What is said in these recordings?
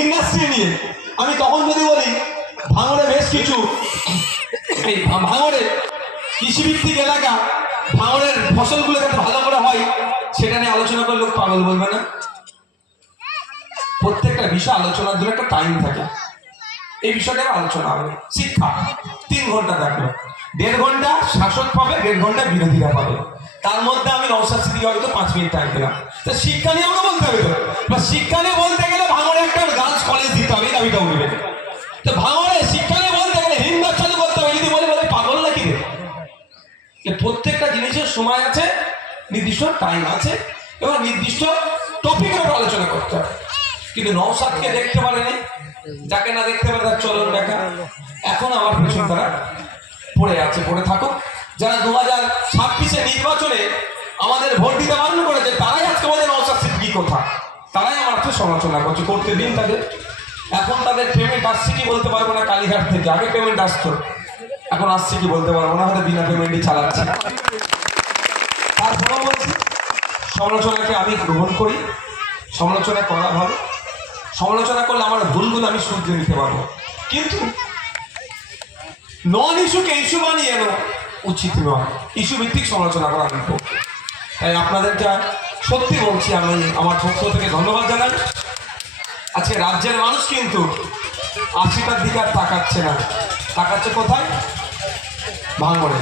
Industry নিয়ে। আমি তখন যদি বলি ভাঙড়ে বেশ কিছু এই ভাঙড়ের কৃষিভিত্তিক এলাকা, ভাঙড়ের ফসলগুলো যাতে ভালো করে হয় সেটা নিয়ে আলোচনা করে লোক পাগল বলবে না? প্রত্যেকটা বিষয় আলোচনার জন্য একটা টাইম থাকে, এই বিষয়টা আলোচনা হবে। শিক্ষা 3 ঘন্টা থাকবে, 1.5 ঘন্টা শাসক পাবে, 1.5 ঘন্টা বিরোধীরা পাবে। তার মধ্যে আমি নওশাদ সিদ্দিকী হয়তো 5 মিনিট টাইম পেলাম। তো শিক্ষা নিয়ে আমরা বলতে হবে, তো শিক্ষা নিয়ে বলতে গেলে ভাঙড়ে একটা গার্লস কলেজ দিতে হবে, এই দাবিটা উঠবে। তো ভাঙড়ে শিক্ষা নিয়ে বলতে গেলে হিন্দু চালু করতে হবে। যদি বলে পাগল নাকি রে? প্রত্যেকটা জিনিসের সময় আছে, নির্দিষ্ট টাইম আছে এবং নির্দিষ্ট টপিকের উপর আলোচনা করতে হবে। কিন্তু নওশাদকে দেখতে পারেনি, যাকে না দেখতে পারে তার চলন দেখা। এখন আমার পেছন তারা পড়ে আছে, পড়ে থাকুক। যারা 2026 নির্বাচনে আমাদের ভোট দিতে বারণ করেছে, তারাই আজকে আমাদের নওশাদ সিদ্দিকী কথা, তারাই আমার হাতে সমালোচনা করছে। করতে দিন তাদের। এখন তাদের পেমেন্ট আসছে কি বলতে পারবো না। কালীঘাট থেকে আগে পেমেন্ট আসতো, এখন আসছে কি বলতে পারবো না, হয়তো বিনা পেমেন্টই চালাচ্ছে। তারপরেও বলছি, সমালোচনাকে আমি গ্রহণ করি, সমালোচনা করা ভালো। সমালোচনা করলে আমার ভুলগুলো আমি শুধরে নিতে পারবো, কিন্তু নন ইস্যুকে ইস্যু বানিয়ে এনো উচিত নয়। ইস্যু ভিত্তিক সমালোচনা করা আমি পক্ষে। তাই আপনাদেরকে সত্যি বলছি, আমি আমার পক্ষ থেকে ধন্যবাদ জানাই। আজকে রাজ্যের মানুষ কিন্তু 80টার দিকে আর তাকাচ্ছে না, তাকাচ্ছে কোথায়? ভাঙড়ে।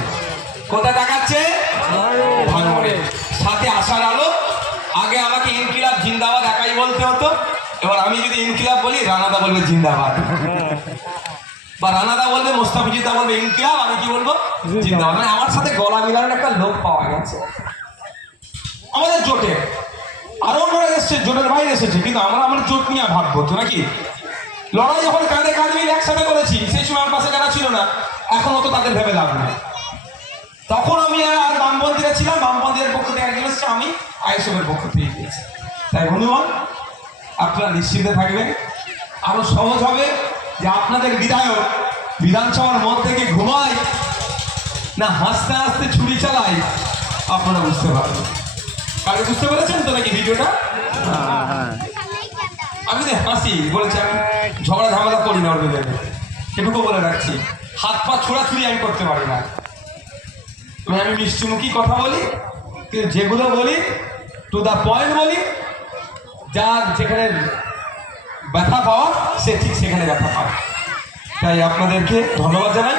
কোথায় তাকাচ্ছে? ভাঙড়ে। সাথে আশার আলো। আগে আমাকে ইনকিলাব জিন্দাবাদ একাই বলতে হতো, এবার আমি যদি ইনকিলাব বলি রানাদা বলবে জিন্দাবাদ, বা রানাদা বলবে মোস্তাফিজুদ্দা বলবে ইনকিলাব, আমি কি বলবো? জিন্দাবাদ। মানে আমার সাথে গলা মিলানোর একটা লোক পাওয়া গেছে আমাদের জোটে। আরো অন্যরা এসছে, জোটের বাইরে এসেছে, কিন্তু আমরা আমাদের জোট নিয়ে ভাববো তো নাকি? লড়াই যখন কাঁধে কাঁধ মিলে একসাথে করেছি, সেই সময় আমার পাশে যারা ছিল না, এখনো তো তাদের ভেবে লাভ নেই। তখন আমি আর বামপন্থীরা ছিলাম, বামপন্থীদের পক্ষ থেকে একজন এসেছে, আমি আইএসএফের পক্ষ থেকে গিয়েছি। তাই বন্ধুগণ, আপনারা নিশ্চিন্তে থাকবেন। আরো সহজ হবে যে আপনাদের বিধায়ক বিধানসভার মধ্যে থেকে ঘুমায় না হাসতে হাসতে ছুরি চালায়, আপনারা বুঝতে পারবেন। কালকে বুঝতে পেরেছেন তো নাকি ভিডিওটা? আমি তো হাসি বলেছি, আমি ঝগড়া ঝামেলা করি না, ওর বিধায়ক এটুকু বলে রাখছি। হাত পা ছোড়াছুড়ি আমি করতে পারি না। আমি মিষ্টিমুখী কথা বলি, কিন্তু যেগুলো বলি টু দা পয়েন্ট বলি। যার যেখানে ব্যথা পাওয়া সে ঠিক সেখানে ব্যথা পায়। তাই আপনাদেরকে ধন্যবাদ জানাই।